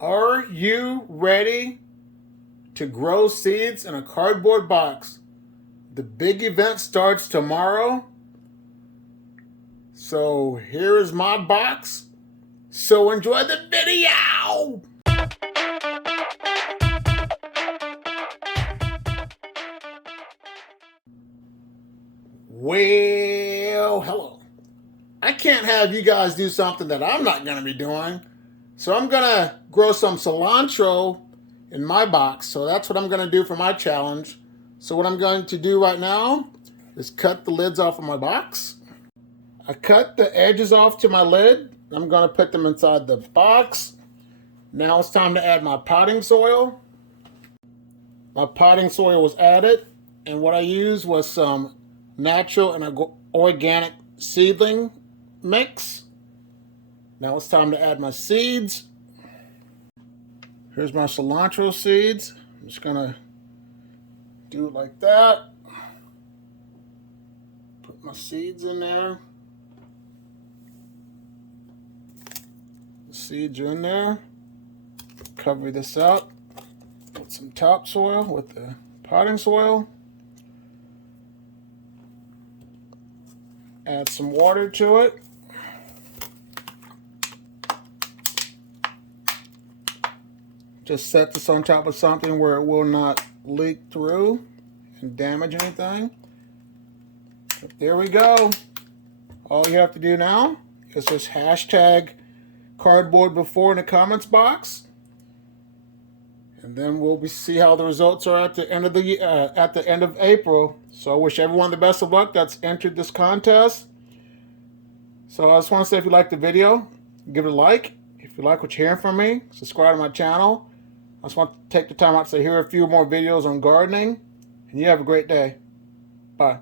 Are you ready to grow seeds in a cardboard box? The big event starts tomorrow. So here is my box. So enjoy the video. Well, hello. I can't have you guys do something that I'm not going to be doing. So I'm going to grow some cilantro in my box. So that's what I'm going to do for my challenge. So what I'm going to do right now is cut the lids off of my box. I cut the edges off to my lid. I'm going to put them inside the box. Now it's time to add my potting soil. My potting soil was added, and what I used was some natural and organic seedling mix. Now it's time to add my seeds. Here's my cilantro seeds. I'm just gonna do it like that. Put my seeds in there. The seeds are in there. Cover this up. Put some topsoil with the potting soil. Add some water to it. Just set this on top of something where it will not leak through and damage anything. But there we go. All you have to do now is just hashtag cardboard before in the comments box, and then we'll see how the results are at the end of April. So I wish everyone the best of luck that's entered this contest. So I just want to say, if you like the video, give it a like. If you like what you're hearing from me, subscribe to my channel. I just want to take the time out to say here are a few more videos on gardening, and you have a great day. Bye.